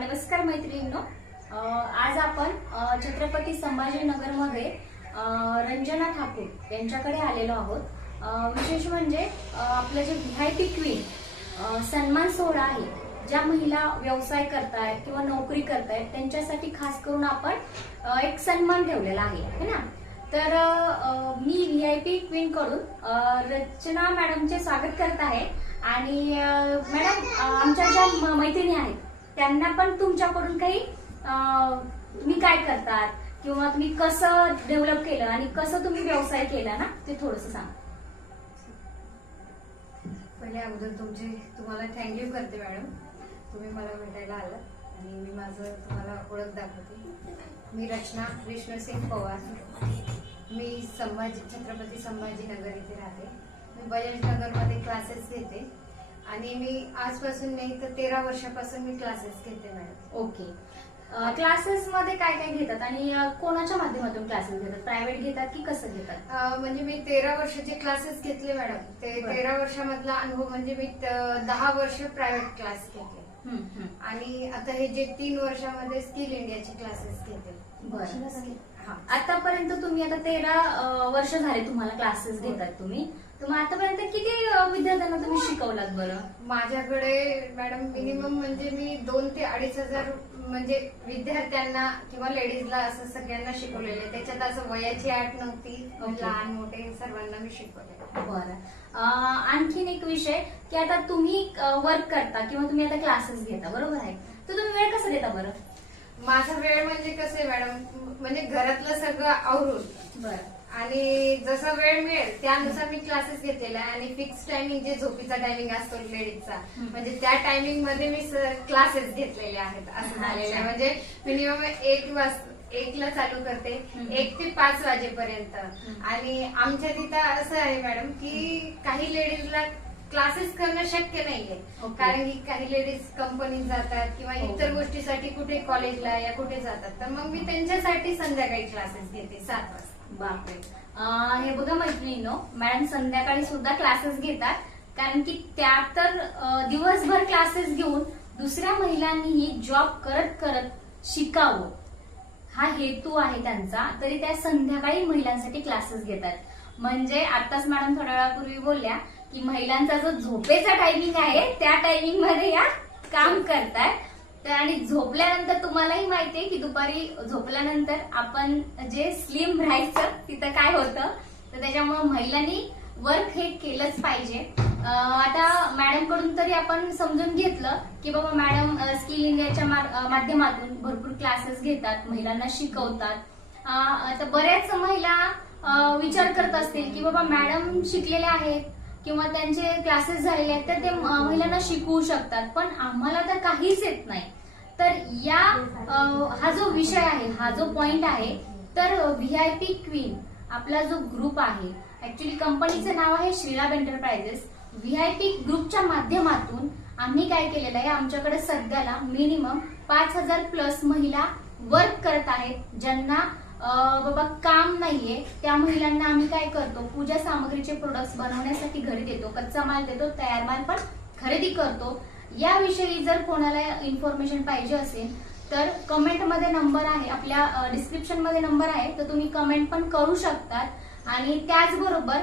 नमस्कार मैत्रिणींनो, आज आपण छत्रपती संभाजीनगरमध्ये रंजना ठाकूर यांच्याकडे आलेलो आहोत। विशेष म्हणजे आपलं जे व्हीआयपी क्वीन सन्मान सोहळा आहे, ज्या महिला व्यवसाय करतायत किंवा नोकरी करतायत त्यांच्यासाठी खास करून आपण एक सन्मान ठेवलेला आहे ना। तर मी व्हीआयपी क्वीन कडून रचना मॅडमचे स्वागत करत आहे आणि मॅडम आमच्या ज्या मैत्रिणी आहेत त्यांना पण तुमच्याकडून काही तुम्ही काय करतात किंवा तुम्ही कसं डेव्हलप केलं आणि कसं तुम्ही व्यवसाय केला ना ते थोडंसं सांगा। पहिले अगोदर तुम्हाला थँक्यू करते मॅडम, तुम्ही मला भेटायला आलात आणि मी माझं तुम्हाला ओळख दाखवते। मी रचना विष्णुसिंग पवार, मी छत्रपती संभाजीनगर इथे राहते। मी बजाजनगरमध्ये क्लासेस घेते आणि मी आजपासून नाही तर 13 वर्षापासून मी क्लासेस घेते मॅडम। ओके, क्लासेस मध्ये काय काय घेतात आणि कोणाच्या माध्यमातून क्लासेस घेतात? प्रायव्हेट घेतात की कसं घेतात? म्हणजे मी 13 वर्षाचे क्लासेस घेतले मॅडम। ते 13 वर्षामधला अनुभव म्हणजे मी 10 वर्ष प्रायव्हेट क्लास घेतले आणि आता हे जे 3 वर्षामध्ये स्किल इंडियाचे क्लासेस घेते। बरं, आतापर्यंत तुम्ही आता 13 वर्ष झाले तुम्हाला क्लासेस घेतात तुम्ही, तर मग आतापर्यंत किती विद्यार्थ्यांना तुम्ही शिकवलात? बरं, माझ्याकडे मॅडम मिनिमम म्हणजे मी 2 ते 2.5 हजार म्हणजे विद्यार्थ्यांना किंवा लेडीजला असं सगळ्यांना शिकवलेले। त्याच्यात असं वयाची अट नव्हती, लहान मोठे सर्वांना मी शिकवले। बरं, आणखीन एक विषय की आता तुम्ही वर्क करता किंवा तुम्ही आता क्लासेस घेता, बरोबर आहे, तर तुम्ही वेळ कसा देता? बरं, माझा वेळ म्हणजे कसं आहे मॅडम, म्हणजे घरातलं सगळं आवरून बरं आणि जसा वेळ मिळेल त्यानुसार मी क्लासेस घेतलेला आहे आणि फिक्स टायमिंग जे झोपीचा टायमिंग असतो लेडीजचा, म्हणजे त्या टायमिंग मध्ये मी क्लासेस घेतलेले आहेत असं झालेलं आहे। म्हणजे मिनिमम 1 ला चालू करते 1 ते 5 वाजेपर्यंत। आणि आमच्या तिथं असं आहे मॅडम की काही लेडीजला क्लासेस करणं शक्य नाहीये, कारण की काही लेडीज कंपनीत जातात किंवा इतर गोष्टीसाठी कुठे कॉलेजला या कुठे जातात, तर मग मी त्यांच्यासाठी संध्याकाळी क्लासेस घेते 7 वाजता। बापरे, हे बघा मैत्रिणींनो, मॅडम संध्याकाळी सुद्धा क्लासेस घेतात, कारण की त्या तर दिवसभर क्लासेस घेऊन दुसऱ्या महिलांनीही जॉब करत करत शिकावं हा हेतू आहे त्यांचा, तरी त्या संध्याकाळी महिलांसाठी क्लासेस घेतात। म्हणजे आताच मॅडम थोड्या वेळापूर्वी बोलल्या की महिलांचा जो झोपेचा टायमिंग आहे त्या टायमिंग मध्ये या काम करतात। तर आणि झोपल्यानंतर तुम्हालाही माहितीये की दुपारी झोपल्यानंतर आपण जे स्लिम राहायचं तिथं काय होतं, तर त्याच्यामुळे महिलांनी वर्क हे केलंच पाहिजे। आता मॅडम कडून तरी आपण समजून घेतलं की बाबा मॅडम स्किल इंडियाच्या माध्यमातून भरपूर क्लासेस घेतात, महिलांना शिकवतात। आता बऱ्याच महिला विचार करत असतील की बाबा मॅडम शिकलेल्या आहेत किंवा त्यांचे क्लासेस झालेले आहेत तर ते महिलांना शिकवू शकतात, पण आम्हाला तर काहीच येत नाही। तर या हा जो विषय आहे, हा जो पॉइंट आहे, तर व्हीआयपी क्वीन आपला जो ग्रुप आहे, ऍक्च्युली कंपनीचं नाव आहे श्रीराम एंटरप्राइजेस। व्हीआयपी ग्रुपच्या माध्यमातून आम्ही काय केलेलं आहे, आमच्याकडे सध्याला मिनिमम 5000 प्लस महिला वर्क करत आहेत, ज्यांना बाबा काम नाहीये त्या महिलांना आम्ही काय करतो, पूजा सामग्रीचे प्रोडक्ट्स बनवण्यासाठी घरी देतो, कच्चा माल देतो, तयार माल पण खरेदी करतो। याविषयी जर कोणाला इन्फॉर्मेशन पाहिजे असेल तर कमेंट मध्ये नंबर आहे, आपल्या डिस्क्रिप्शन मध्ये नंबर आहे, तर तुम्ही कमेंट पण करू शकतात। आणि त्याचबरोबर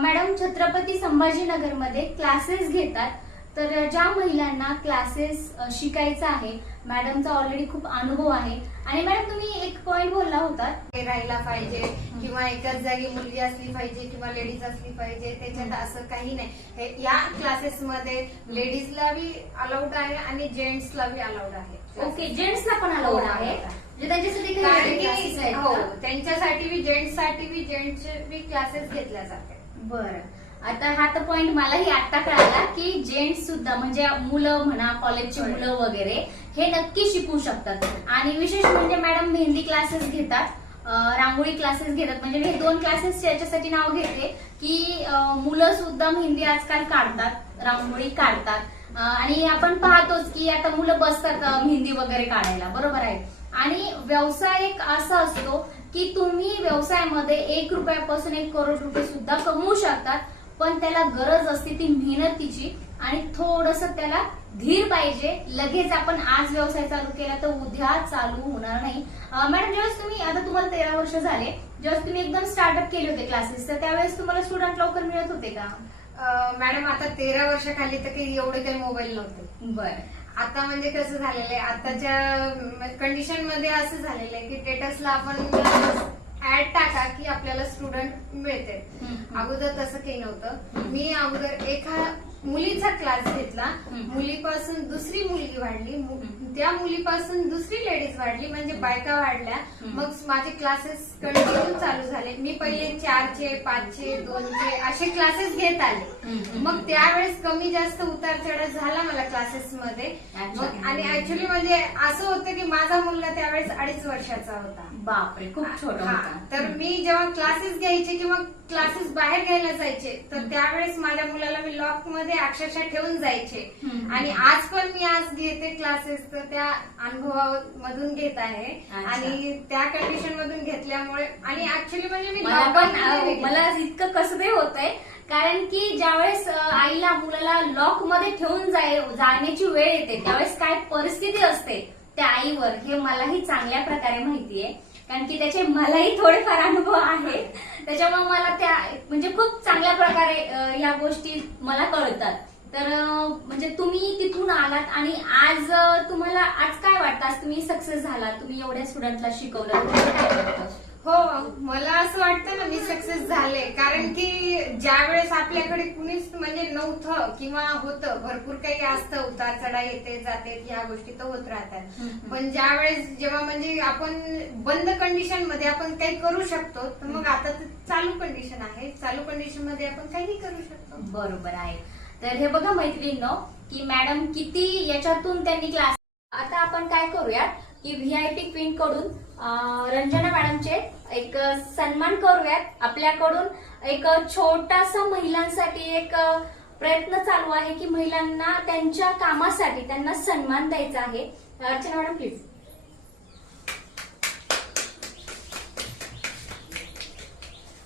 मॅडम छत्रपती संभाजीनगरमध्ये क्लासेस घेतात, तर ज्या महिलांना क्लासेस शिकायचा आहे, मॅडमचा ऑलरेडी खूप अनुभव आहे। आणि मॅडम तुम्ही एक पॉइंट बोलला होता, राहायला पाहिजे किंवा एकाच जागी मुलगी असली पाहिजे किंवा लेडीज असली पाहिजे, त्याच्यात असं काही नाही। या क्लासेस मध्ये लेडीजला बी अलाउड आहे आणि जेंट्सला बी अलाउड आहे। ओके, जेंट्सला पण अलाउड आहे, त्यांच्यासाठी हो, त्यांच्यासाठी बी जेंट्ससाठी बी जेंट्सचे बी क्लासेस घेतल्या जाते। बरं, आता हा तर पॉइंट मलाही आता कळाला की जेंट्स सुद्धा म्हणजे मुलं म्हणा, कॉलेजचे मुलं वगैरे हे नक्की शिकू शकतात। आणि विशेष म्हणजे मॅडम मेहंदी क्लासेस घेतात, रांगोळी क्लासेस घेतात, म्हणजे मी 2 क्लासेस याच्यासाठी नाव घेते की मुलं सुद्धा मेहंदी आजकाल काढतात, रांगोळी काढतात आणि आपण पाहतोच की आता मुलं बसतात मेहंदी वगैरे काढायला, बरोबर आहे। आणि व्यवसाय एक असा असतो की तुम्ही व्यवसायामध्ये 1 रुपयापासून 1 करोड रुपये सुद्धा कमवू शकतात, पण त्याला गरज असते ती मेहनतीची आणि थोडंसं त्याला धीर पाहिजे. लगेच आपण आज व्यवसाय चालू केला तर उद्या चालू होणार नाही. मॅडम, ज्यावेळेस तुम्ही, आता तुम्हाला 13 वर्ष झाले, ज्यावेळेस तुम्ही एकदम स्टार्टअप केले होते क्लासेस, तर त्यावेळेस तुम्हाला स्टुडंट लवकर मिळत होते का? मॅडम आता 13 वर्षाखाली तर काही एवढे काही मोबाईल नव्हते. बरं. आता म्हणजे कसं झालेलं आहे, आताच्या कंडिशन मध्ये असं झालेलं आहे की स्टेटसला आपण ऍड टाका की आपल्याला स्टुडंट मिळते. अगोदर तसं काही नव्हतं. मी अगोदर एका मुलीचा क्लास घेतला, मुलीपासून दुसरी मुलगी वाढली, त्या मुलीपासून दुसरी लेडीज वाढली, म्हणजे बायका वाढल्या. मग माझे क्लासेस कंटिन्यू चालू झाले. मी पहिले 4चे, 5चे, 2चे असे क्लासेस घेत आले. मग त्यावेळेस कमी जास्त उतार चढ झाला मला क्लासेस मध्ये. आणि ऍक्च्युली म्हणजे असं होतं की माझा मुलगा त्यावेळेस 2.5 वर्षाचा होता. बापरे, खूप छोटा होता. तर मी जेव्हा क्लासेस घ्यायचे किंवा क्लासेस बाहेर घ्यायला जायचे, तर त्यावेळेस माझ्या मुलाला मी लॉक मध्ये अक्षरशः ठेवून जायचे. आणि आज पण मी आज घेते क्लासेस, तर त्या अनुभवामधून घेत आहे. आणि त्या कंडिशन मधून घेतल्यामुळे आणि ऍक्च्युली म्हणजे मी मला इतकं कसं ते होतंय, कारण की ज्यावेळेस आईला मुलाला लॉक मध्ये ठेवून जाण्याची वेळ येते, त्यावेळेस काय परिस्थिती असते त्या आईवर, हे मलाही चांगल्या प्रकारे माहितीये. कारण की त्याचे मलाही थोडेफार अनुभव आहेत. त्याच्यामुळे मला त्या म्हणजे खूप चांगल्या प्रकारे या गोष्टी मला कळतात. तर म्हणजे तुम्ही तिथून आलात आणि आज तुम्हाला आज काय वाटतं? आज तुम्ही सक्सेस झालात, तुम्ही एवढ्या स्टुडंटला शिकवलं, तुम्हाला काय वाटतं? हो, मला असं वाटतं ना मी सक्सेस झाले. कारण की ज्या वेळेस आपल्याकडे कुणीच म्हणजे नव्हतं किंवा होतं, भरपूर काही असतं, उतार चढा येते जाते, ह्या गोष्टी तर होत राहतात. पण ज्या वेळेस जेव्हा म्हणजे आपण बंद कंडिशन मध्ये आपण काही करू शकतो, तर मग आता चालू कंडिशन आहे, चालू कंडिशन मध्ये आपण काही करू शकतो. बरोबर आहे. तर हे बघा मैत्रिणींनो, की मॅडम किती याच्यातून त्यांनी क्लास. आता आपण काय करूया की व्हीआयपी क्वीन कडून रंजना मॅडमचे एक सन्मान करूयात. आपल्याकडून एक छोटासा महिलांसाठी एक प्रयत्न चालू आहे की महिलांना त्यांच्या कामासाठी त्यांना सन्मान द्यायचा आहे. Archana madam please.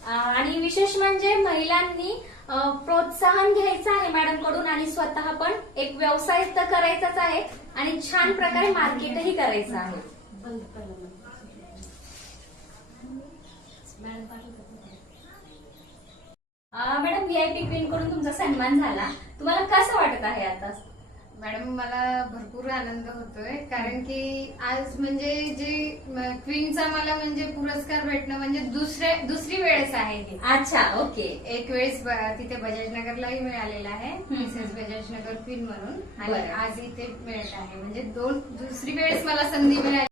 आणि विशेष म्हणजे महिलांनी प्रोत्साहन घ्यायचं आहे मॅडम कडून आणि स्वतः पण एक व्यवसाय तर करायचाच आहे आणि छान प्रकारे मार्केटही करायचं आहे. मॅडम, व्हीआयपी क्वीन कडून तुमचा सन्मान झाला, तुम्हाला कसं वाटत आहे आता? मॅडम, मला भरपूर आनंद होतोय. कारण की आज म्हणजे जे क्वीनचा मला म्हणजे पुरस्कार भेटणं म्हणजे दुसरी वेळेस आहे. अच्छा, ओके. एक वेळेस तिथे बजाजनगरलाही मिळालेला आहे, मिसेस बजाजनगर क्वीन म्हणून, आणि आज इथे मिळत आहे. म्हणजे दुसरी वेळेस मला संधी मिळाली.